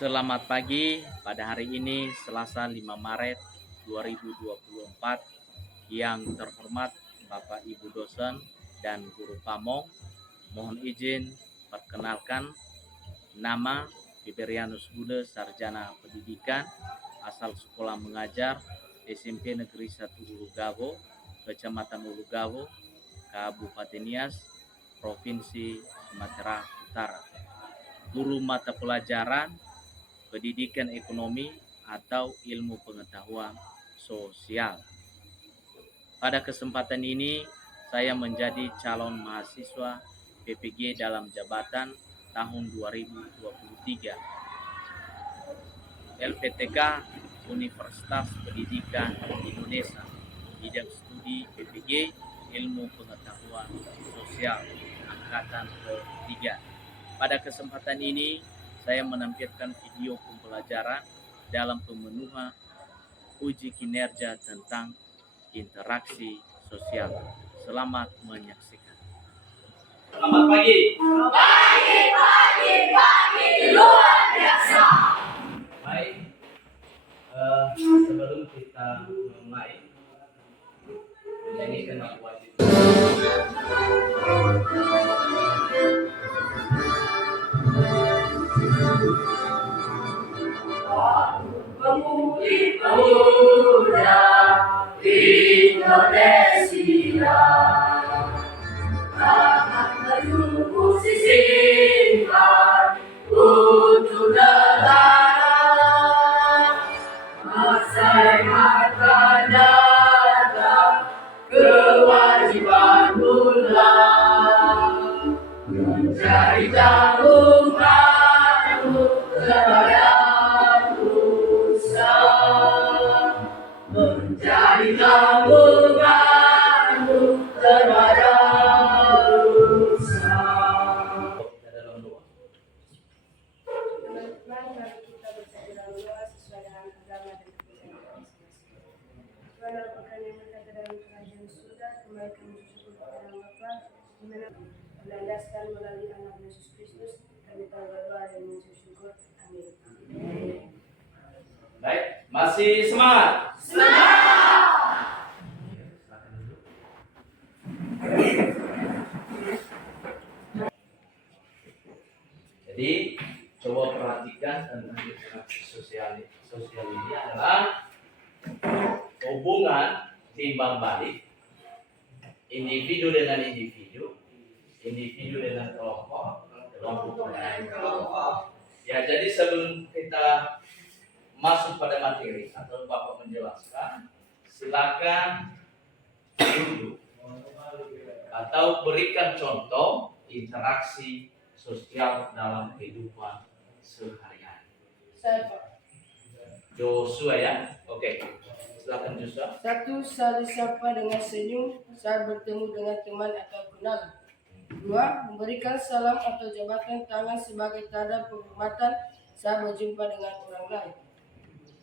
Selamat pagi, pada hari ini Selasa 5 Maret 2024. Yang terhormat Bapak Ibu dosen dan guru pamong, mohon izin perkenalkan nama Fiberianus Bude, Sarjana Pendidikan, asal sekolah mengajar SMP Negeri 1 Ulugabo, Kecamatan Ulugabo, Kabupaten Nias, Provinsi Sumatera Utara. Guru mata pelajaran pendidikan ekonomi atau ilmu pengetahuan sosial. Pada kesempatan ini saya menjadi calon mahasiswa PPG dalam jabatan tahun 2023 LPTK Universitas Pendidikan Indonesia, bidang studi PPG ilmu pengetahuan sosial angkatan ketiga. Pada kesempatan ini saya menampilkan video pembelajaran dalam pemenuhan uji kinerja tentang interaksi sosial. Selamat menyaksikan. Selamat pagi. Pagi, luar biasa. Baik, sebelum kita mulai, menyanyikan lagu wajib. Pemuda Indonesia akan menunggu sisihkan untuk negara. Masa yang akan datang, kewajiban mula mencari tanggunganmu terhadap bangsa, mencari tanggunganmu terhadap bangsa. Teman-teman, mari kita bersatu dalam doa sesuai dengan agama dan kepercayaan masing-masing. Tuhan apakah yang berkata dalam kerajaan surga, kembali kami bersyukur kepada Bapa, di mana melandaskan melalui anak Yesus Kristus, kami tahu berdoa dan mengucap syukur. Amin. Baik, masih semangat? Jadi coba perhatikan tentang interaksi sosial ini adalah hubungan timbang balik individu dengan individu, individu dengan kelompok, kelompok dengan kelompok. Ya, jadi sebelum kita masuk pada materi atau Bapak menjelaskan, silakan duduk atau berikan contoh interaksi sosial dalam kehidupan sehari-hari. Joshua ya, oke. Silakan Joshua. 1. Saling sapa dengan senyum saat bertemu dengan teman atau kenalan. 2. Memberikan salam atau jabatan tangan sebagai tanda penghormatan saat berjumpa dengan orang lain.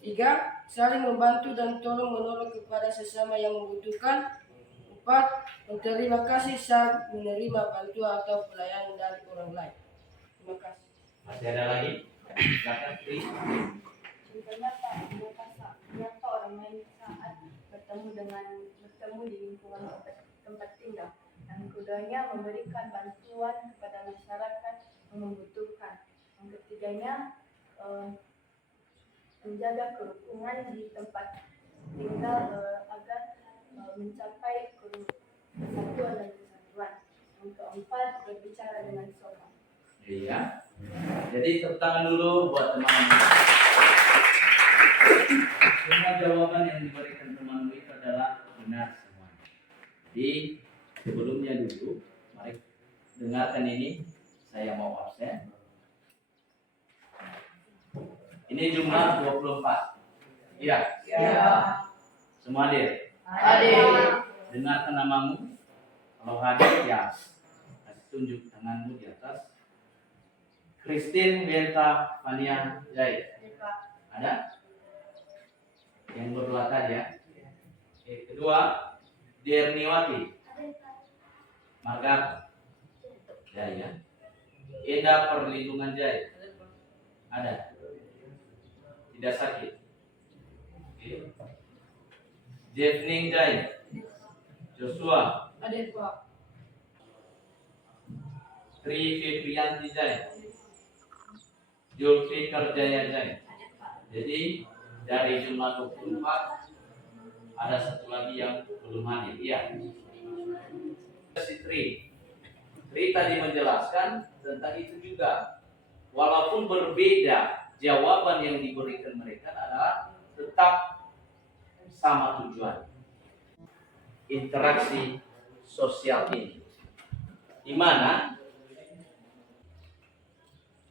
3. Saling membantu dan tolong-menolong kepada sesama yang membutuhkan. 4. Berterima kasih saat menerima bantuan atau pelayanan dari orang lain. Terima kasih. Masih ada lagi? Silakan Tri. Menyapa orang lain saat bertemu di lingkungan tempat tinggal. Yang keduanya, memberikan bantuan kepada masyarakat yang membutuhkan. Yang ketiganya, menjaga kerukunan di tempat tinggal agar mencapai kesatuan dan kesatuan. Yang keempat, berbicara dengan sopan. Iya. Jadi tepuk tangan dulu buat teman-teman. Semua jawaban yang diberikan teman itu adalah benar semua. Jadi sebelumnya dulu, mari dengarkan ini. Saya mau absen. Ini jumlah 24. Iya. Ya. Semua hadir. Hadir. Dengarkan namamu. Kalau hadir ya, kasih tunjuk tanganmu di atas. Christine Benta Fania Jai. Ada? Yang berdua tadi ya. Kedua, Derniwati Marga Jaya. Indah Perlindungan Jaya. Ada? Tidak sakit. Oke. Jeffning Jai. Joshua. Adik Pak. Tri Febrianti Jai. Julfikar Jaya Jai. Jadi dari jumlah 24 ada satu lagi yang belum hadir. Iya. Si Tri tadi menjelaskan tentang itu juga. Walaupun berbeda, jawaban yang diberikan mereka adalah tetap sama tujuan. Interaksi sosial ini. Di mana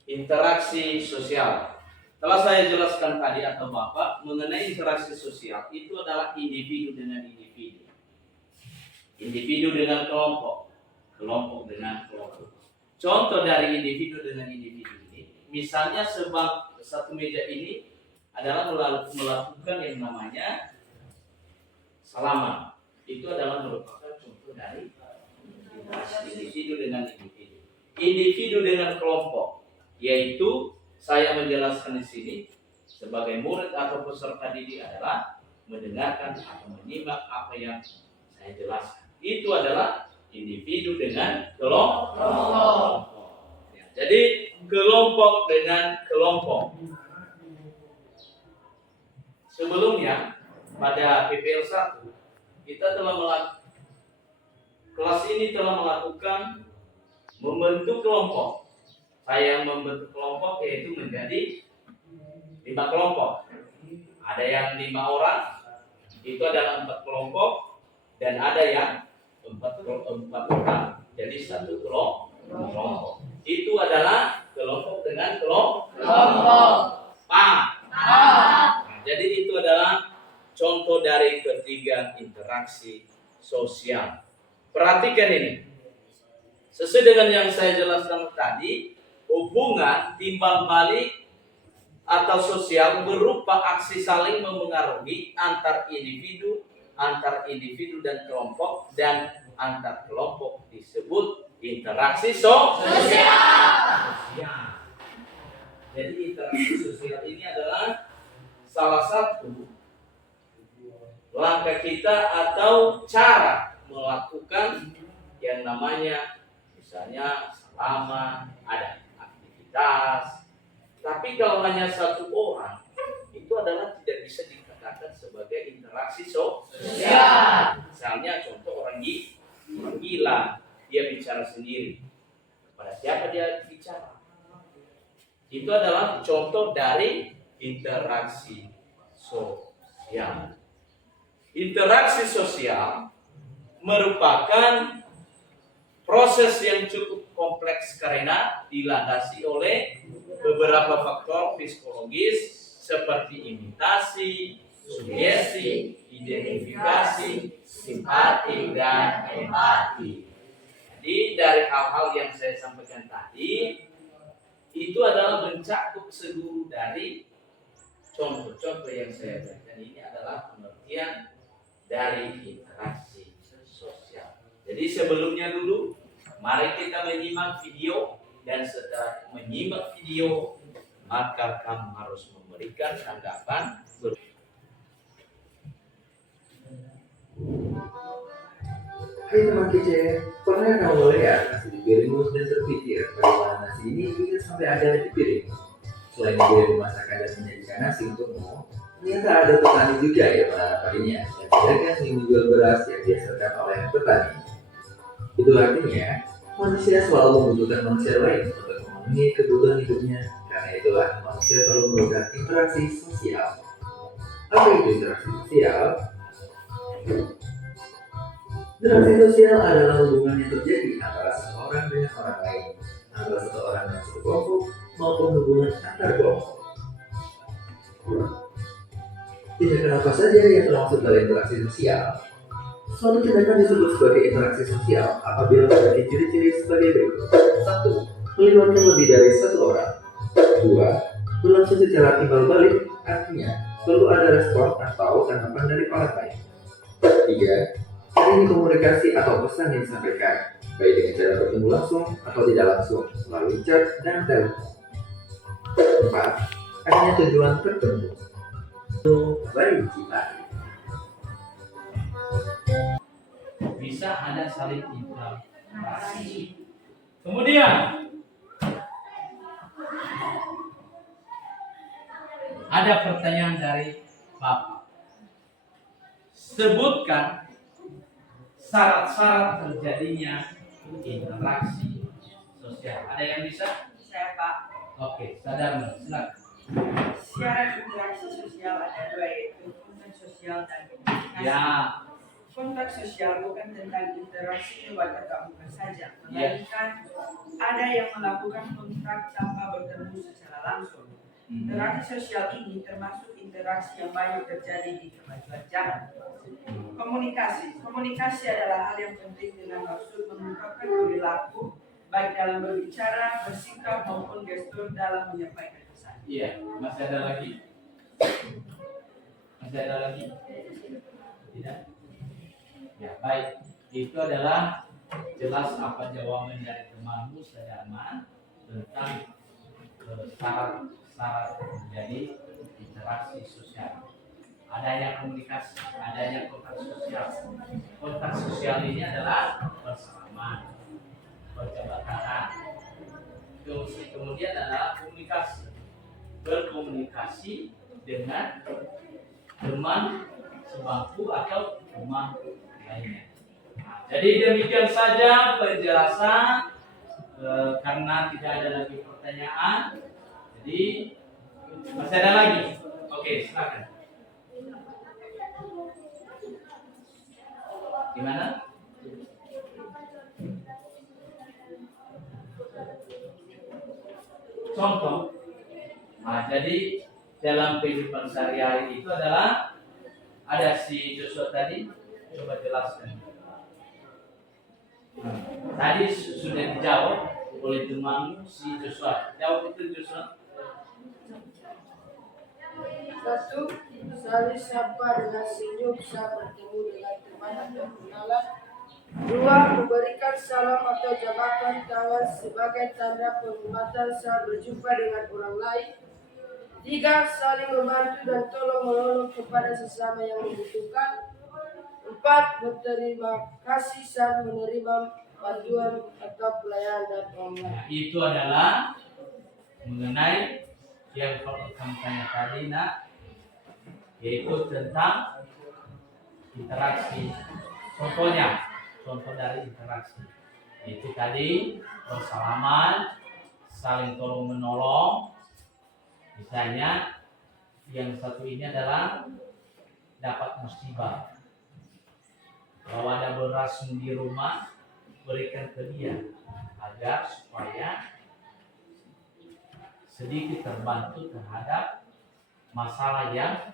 interaksi sosial. Telah saya jelaskan tadi atau Bapak mengenai interaksi sosial itu adalah individu dengan individu. Individu dengan kelompok, kelompok dengan kelompok. Contoh dari individu dengan individu ini, misalnya satu meja ini adalah melakukan yang namanya salaman. Itu adalah merupakan contoh dari interaksi individu dengan individu. Individu dengan kelompok, yaitu saya menjelaskan di sini sebagai murid atau peserta didik adalah mendengarkan atau menyimak apa yang saya jelaskan. Itu adalah individu dengan kelompok. Ya, jadi kelompok dengan kelompok. Sebelumnya pada PPL 1 kita telah kelas ini telah melakukan membentuk kelompok. Saya membentuk kelompok yaitu menjadi 5 kelompok. Ada yang 5 orang, itu adalah 4 kelompok, dan ada yang 4 orang. Jadi 1 kelompok. Itu adalah kelompok dengan kelompok. Jadi itu adalah contoh dari ketiga interaksi sosial. Perhatikan ini. Sesuai dengan yang saya jelaskan tadi, hubungan timbal balik atau sosial berupa aksi saling memengaruhi antar individu dan kelompok, dan antar kelompok disebut interaksi sosial. Jadi interaksi sosial ini adalah salah satu langkah kita atau cara melakukan yang namanya misalnya salaman, ada aktivitas. Tapi kalau hanya 1 orang, itu adalah tidak bisa dikatakan sebagai interaksi sosial. Misalnya contoh orang gila, dia bicara sendiri. Kepada siapa dia bicara? Itu adalah contoh dari interaksi sosial. Interaksi sosial merupakan proses yang cukup kompleks karena dilandasi oleh beberapa faktor psikologis seperti imitasi, sugesti, identifikasi, simpati, dan empati. Jadi dari hal-hal yang saya sampaikan tadi, itu adalah mencakup seluruh dari contoh-contoh yang saya berikan ini adalah pengertian dari interaksi sosial. Jadi sebelumnya dulu, mari kita menyimak video, dan setelah menyimak video, maka kamu harus memberikan tanggapan. Hai teman kece, pernah kamu lihat nasi di piringmu dan terpikir bagaimana nasi ini bisa sampai ada di piring? Selain dia memasakkan dan menyajikan nasi untukmu, ternyata ada petani juga yang menanam padinya dan pedagang yang menjual beras yang dihasilkan oleh petani. Itu artinya, manusia selalu membutuhkan manusia lain untuk memenuhi kebutuhan hidupnya. Karena itulah manusia perlu melakukan interaksi sosial. Apa itu interaksi sosial? Interaksi sosial adalah hubungan yang terjadi antara seseorang dengan orang lain, antara seseorang dan satu kelompok, maupun hubungan antar kelompok. Tindakan apa saja yang termasuk dalam interaksi sosial? Suatu tindakan disebut sebagai interaksi sosial apabila memiliki ciri-ciri sebagai berikut. 1. Melibatkan lebih dari 1 orang. 2. Berlangsung secara timbal balik, artinya perlu ada respon atau tanggapan dari orang lain. 3. Ini komunikasi atau pesan yang disampaikan, baik dengan cara bertemu langsung atau tidak langsung, melalui chat dan telepon. 4. adanya tujuan tertentu untuk berinteraksi. Bisa ada saling interaksi. Kemudian ada pertanyaan dari Bapak. Sebutkan syarat-syarat terjadinya interaksi sosial. Ada yang bisa? Saya Pak. Oke, Sadarno, silakan. Syarat interaksi sosial ada dua, yaitu kontak sosial dan komunikasi. Ya, Kontak sosial bukan tentang interaksi lewat tatap muka saja, melainkan ada yang melakukan kontak tanpa bertemu secara langsung. Interaksi sosial ini termasuk interaksi yang banyak terjadi di kemajuan zaman. Komunikasi adalah hal yang penting dengan maksud mengungkapkan perilaku, baik dalam berbicara, bersikap maupun gestur dalam menyampaikan pesan. iya. Masih ada lagi? Masih ada lagi? Tidak? Ya, baik. Itu adalah jelas apa jawaban dari temanmu Sadarman tentang syarat-syarat menjadi interaksi sosial. Adanya komunikasi, adanya kontak sosial. Kontak sosial ini adalah bersalaman, berjabat tangan. Kemudian adalah komunikasi, berkomunikasi dengan teman sebangku atau teman lainnya. Nah, jadi demikian saja penjelasan karena tidak ada lagi pertanyaan. Jadi masih ada lagi? Oke, silakan. Gimana? Contoh. Nah, jadi dalam kehidupan sehari-hari itu adalah ada si Joshua tadi, coba jelaskan. Nah, tadi sudah dijawab oleh temanmu si Joshua. Jawab itu Joshua. 1. Saling sapa dengan senyum saat bertemu dengan teman atau kenalan. 2. Memberikan salam atau jabakan tangan sebagai tanda penghormatan saat berjumpa dengan orang lain. 3. Saling membantu dan tolong-menolong kepada sesama yang membutuhkan. 4. Berterima kasih saat menerima bantuan atau pelayanan dari orang lain. Nah, itu adalah mengenai yang kamu tanya tadi, nak, yaitu tentang interaksi. Contoh dari interaksi itu tadi bersalaman, saling tolong menolong. Misalnya yang satu ini adalah dapat musibah, kalau ada beras di rumah berikan ke dia agar supaya sedikit terbantu terhadap masalah yang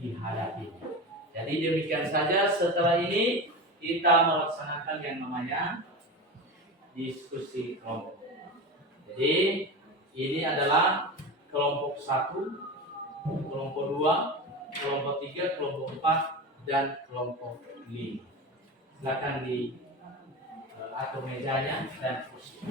dihadapi. Jadi demikian saja, setelah ini kita melaksanakan yang namanya diskusi kelompok. Jadi ini adalah kelompok 1, kelompok 2, kelompok 3, kelompok 4, dan kelompok 5. Silakan di atur mejanya dan kursi.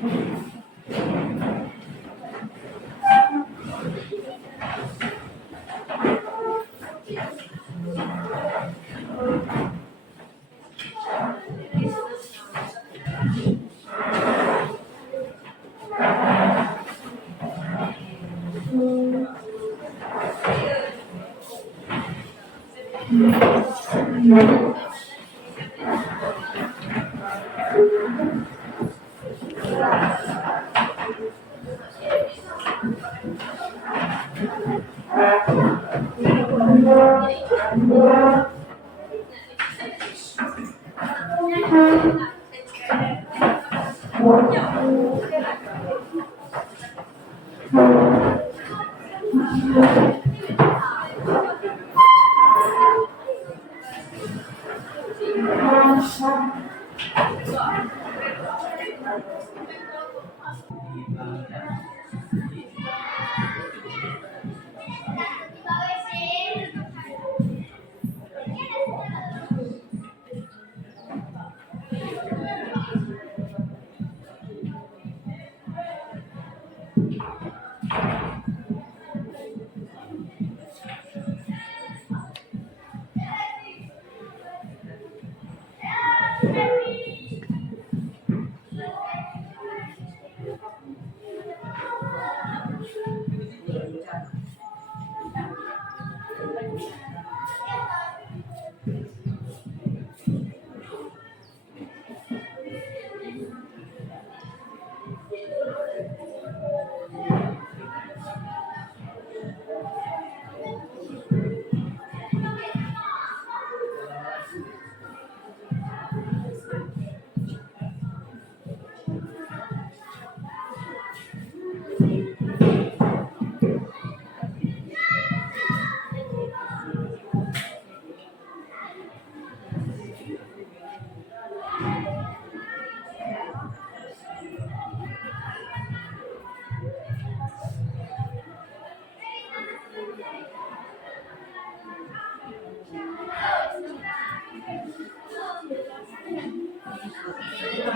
Iya.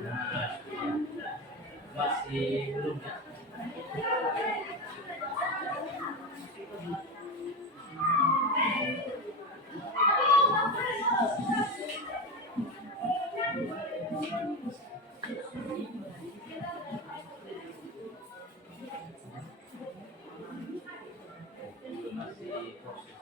Nah, masih belum ya. Masih proses.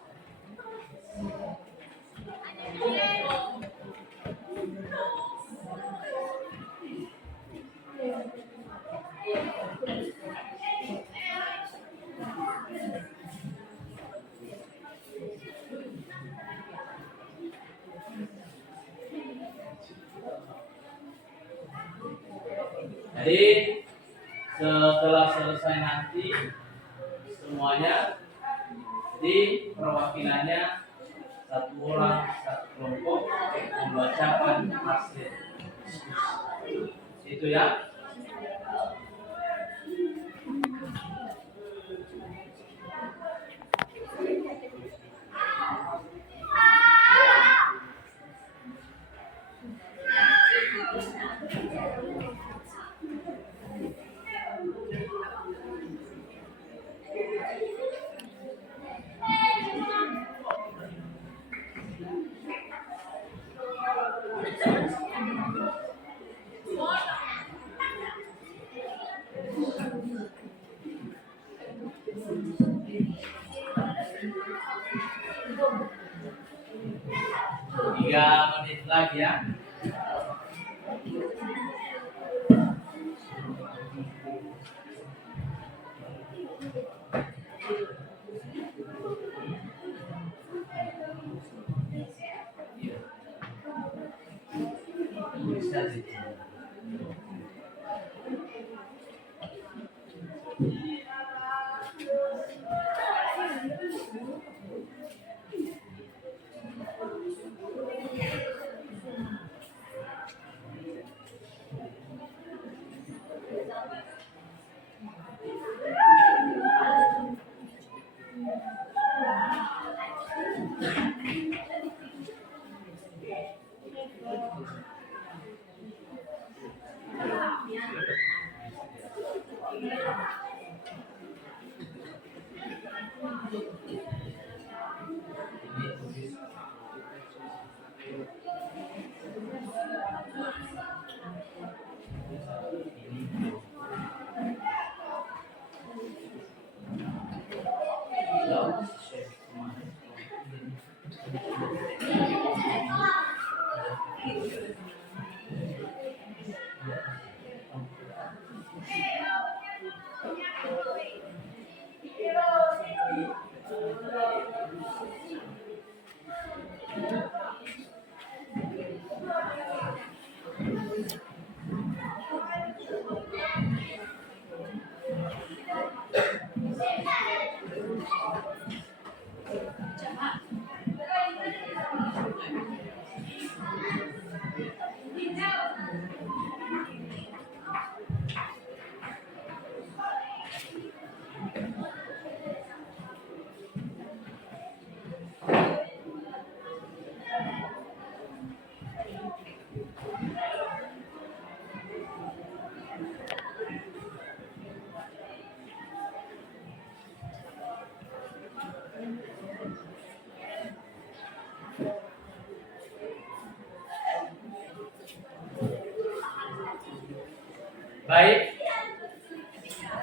Jadi setelah selesai nanti semuanya, jadi perwakilannya satu orang satu kelompok membacakan hasil diskusi. Itu ya. Tiga menit lagi ya. Bisa sih. Baik,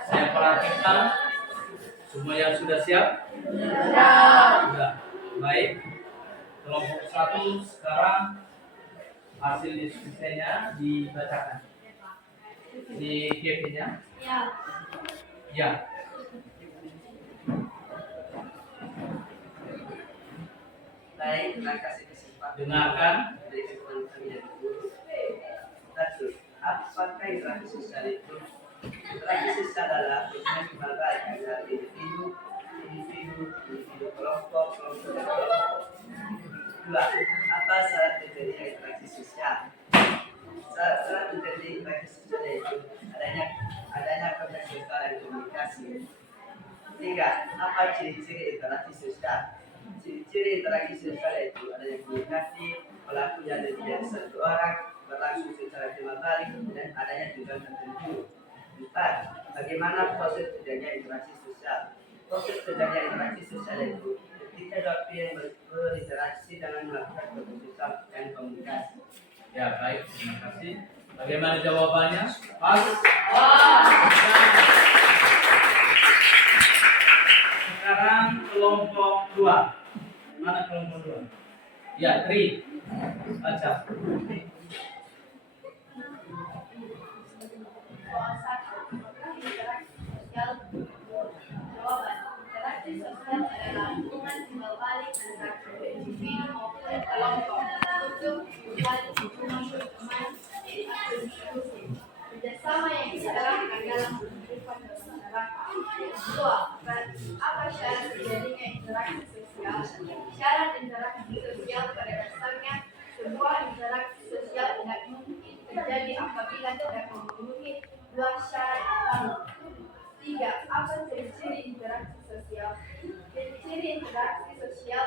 saya perhatikan semua yang sudah siap. Sudah. Baik, kelompok 1 sekarang hasil diskusinya dibacakan. Di KP-nya? Ya. Baik, terima kasih kesempatan. Dengarkan. Dari teman-teman yang dulu. Satu, apakah interaksi sosial itu? Interaksi sosial adalah dokumen kebanggaan dari individu, kelompok, dan kelompok. Dua, apa syarat terjadinya interaksi sosial? Syarat terjadi interaksi sosial yaitu adanya konteks sosial dan komunikasi. 3. Apa ciri-ciri interaksi sosial? Ciri-ciri interaksi sosial itu adanya komunikasi, pelakunya dari satu orang, berlangsung secara timbal balik, dan adanya tujuan tertentu. 4. Bagaimana proses terjadinya interaksi sosial? Proses terjadinya interaksi sosial itu ketika dua pihak yang berinteraksi dengan melakukan proses sosial dan komunikasi. Ya, baik, terima kasih. Bagaimana jawabannya? Pas. Sekarang kelompok 2. Mana kelompok 2? Ya, Tri. Baca. Soal 1. Interaksi sosial. Jawaban. Interaksi sosial adalah hubungan timbal balik antara individu maupun kelompok untuk tujuan mengumpulkan teman atau institusi. Kerjasama yang diterapkan dalam kehidupan masyarakat. 2. Apa syarat terjadinya interaksi sosial? Syarat interaksi sosial pada dasarnya sebuah interaksi sosial tidak mungkin terjadi apabila tidak memenuhi dua syarat utama. 3. Apa ciri-ciri interaksi sosial? Ciri-ciri interaksi sosial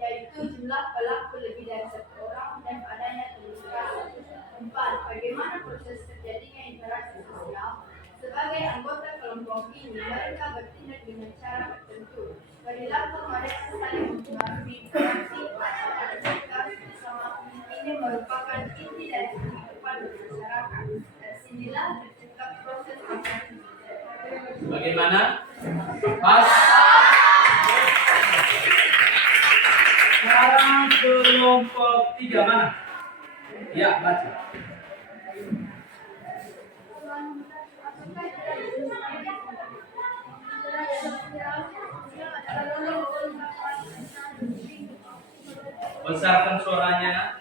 yaitu jumlah pelaku lebih dari satu orang dan adanya komunikasi. 4. Bagaimana proses terjadinya interaksi sosial? Sebagai anggota kelompok ini, mereka bertindak dengan cara tertentu. Perilaku mereka saling mempengaruhi interaksi mereka bersama. Ini merupakan inti dari kehidupan masyarakat. Dan sinilah tercipta proses interaksi. Bagaimana? Pas. Sekarang kelompok 3 mana? Ya, baca. Besarkan suaranya.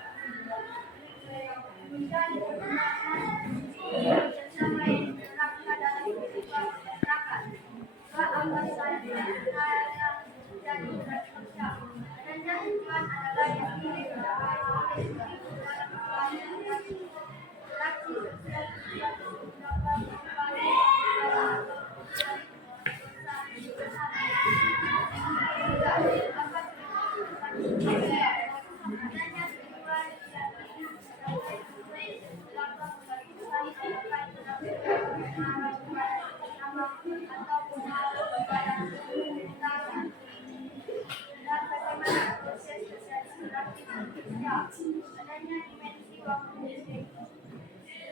Adanya dimensi waktu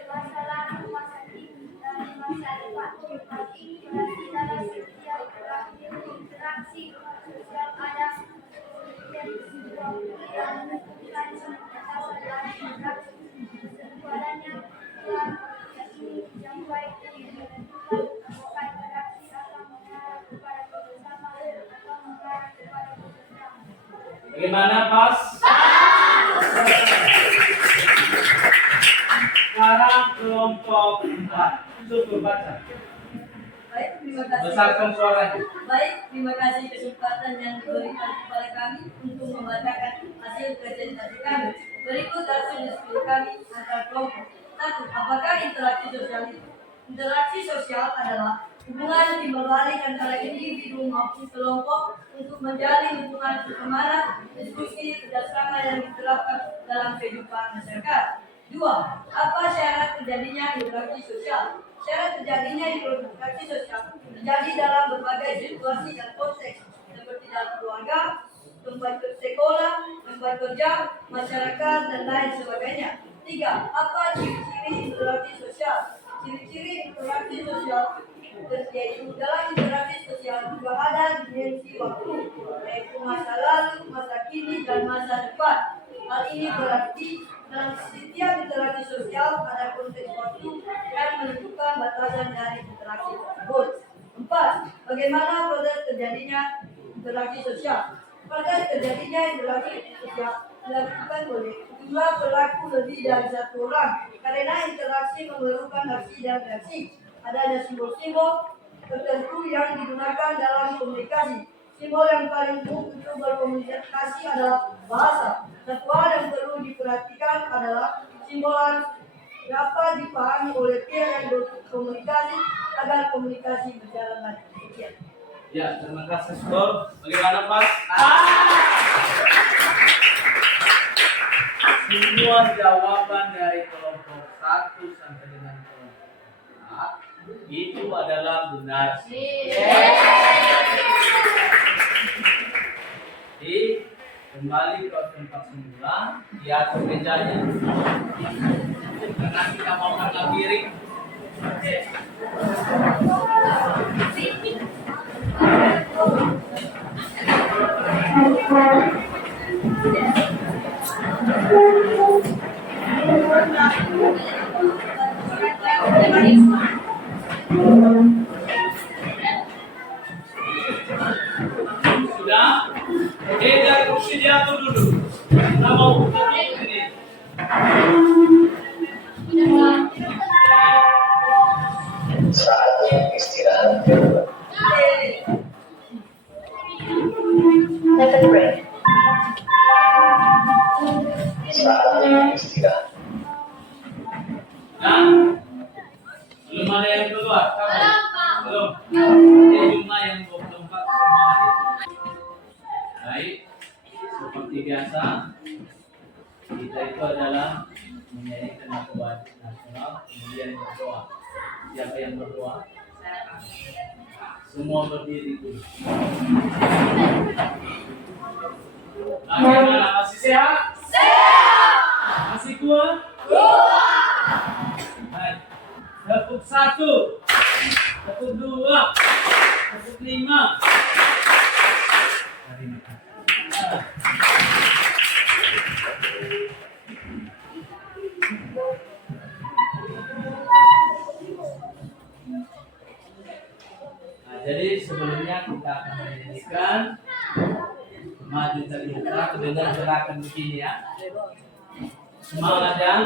masa lalu, masa kini, dan masa depan. Hal ini berarti dalam setiap interaksi sosial ada yang menentukan batasan dari interaksi. Adanya yang baik ini menentukan apakah interaksi akan mengarah kepada kerjasama atau mengarah kepada kesenjangan. Bagaimana, Pas? Sekarang kelompok 4. Cukup baca. Baik, terima kasih. Besarkan suaranya. Baik, terima kasih kesempatan yang diberikan kepada kami untuk membacakan hasil presentasi kami. Berikut hasil diskusi kami antar kelompok. 1. Apakah interaksi sosial itu? Interaksi sosial adalah hubungan timbal balik antara individu maupun kelompok untuk menjalin hubungan pertemanan, diskusi, kerjasama yang diterapkan dalam kehidupan masyarakat. 2. Apa syarat terjadinya interaksi sosial? Syarat terjadinya interaksi sosial terjadi dalam berbagai situasi dan konteks, seperti dalam keluarga, tempat sekolah, tempat kerja, masyarakat, dan lain sebagainya. 3. Apa ciri-ciri interaksi sosial? Ciri-ciri interaksi sosial yaitu dalam interaksi sosial juga ada dimensi waktu, yaitu masa lalu, masa kini, dan masa depan. Hal ini berarti dalam setiap interaksi sosial ada konteks waktu yang menentukan batasan dari interaksi tersebut. 4. Bagaimana proses terjadinya interaksi sosial? Proses terjadinya interaksi sosial dilakukan oleh jumlah pelaku lebih dari satu orang karena interaksi memerlukan aksi dan reaksi. Adanya simbol-simbol tertentu yang digunakan dalam komunikasi. Simbol yang paling umum untuk berkomunikasi adalah bahasa. Satu hal yang perlu diperhatikan adalah dapat dipahami oleh pihak yang berkomunikasi agar komunikasi berjalan lancar. Sekian. Ya, terima kasih Skor. Bagaimana Pak? Semua jawaban dari kelompok 1 sampai dengan kelompok 4 itu adalah benar. Jadi kembali ke tempat semula, diatur mejanya. Karena kita mau angkat piring. Sudah? Dari kursi diatur dulu. Kita mau tutup ini. Saatnya istirahat kedua. Second break. Saatnya istirahat. Nah, belum ada yang keluar. Belum. Cuma yang 24 semua hadir. Baik, seperti biasa, kita itu adalah menyanyikan lagu wajib nasional, kemudian berdoa. Siapa yang berdoa? Semua berdiri dulu. Bagaimana? Masih sehat? Sehat. Masih kuat? Kuat. Baik. Tepuk 1, tepuk 2, tepuk 5. Terima kasih. Nah, jadi sebelumnya kita akan menyanyikan maju terbuka dengan gerakan begini ya. Semangat ya.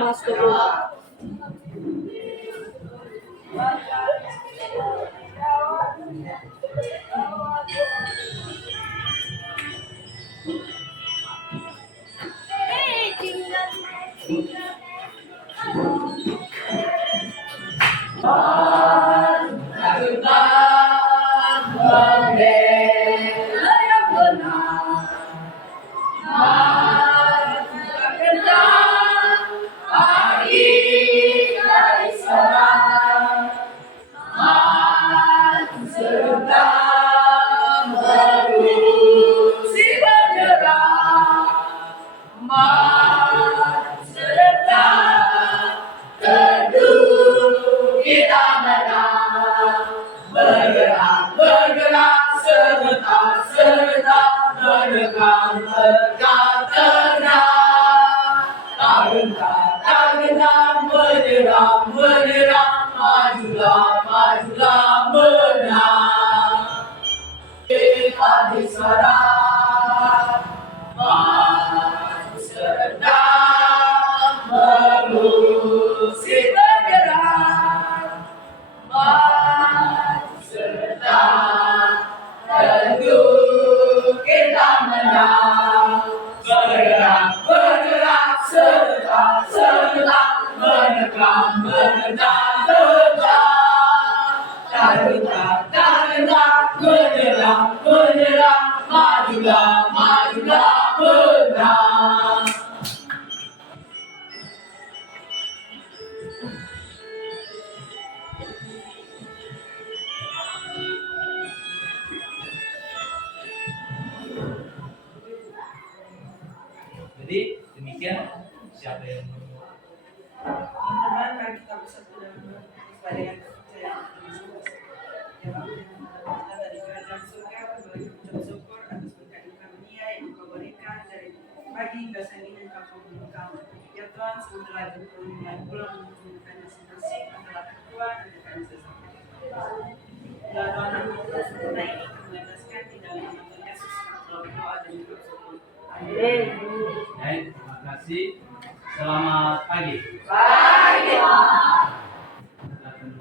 Jadi demikian, siapa yang berdoa? Teman-teman, mari kita bersatu dalam sesuai dengan kepercayaan Yesus. Ya Bapa yang kita dari kerajaan surga, kembali ucap syukur atas berkat karunia yang Engkau berikan dari pagi hingga siang ini Engkau kabulkan. Ya Tuhan, sementara jemput dengan pulang menunjukkan masing-masing adalah Tuhan dan kami sesama. Ya Tuhan, aku terus sempurna ini mengataskan di dalam nama Tuhan Yesus, kalau doa dan ucap syukur. Amin. Baik, terima kasih. Selamat pagi. Pagi. Silakan.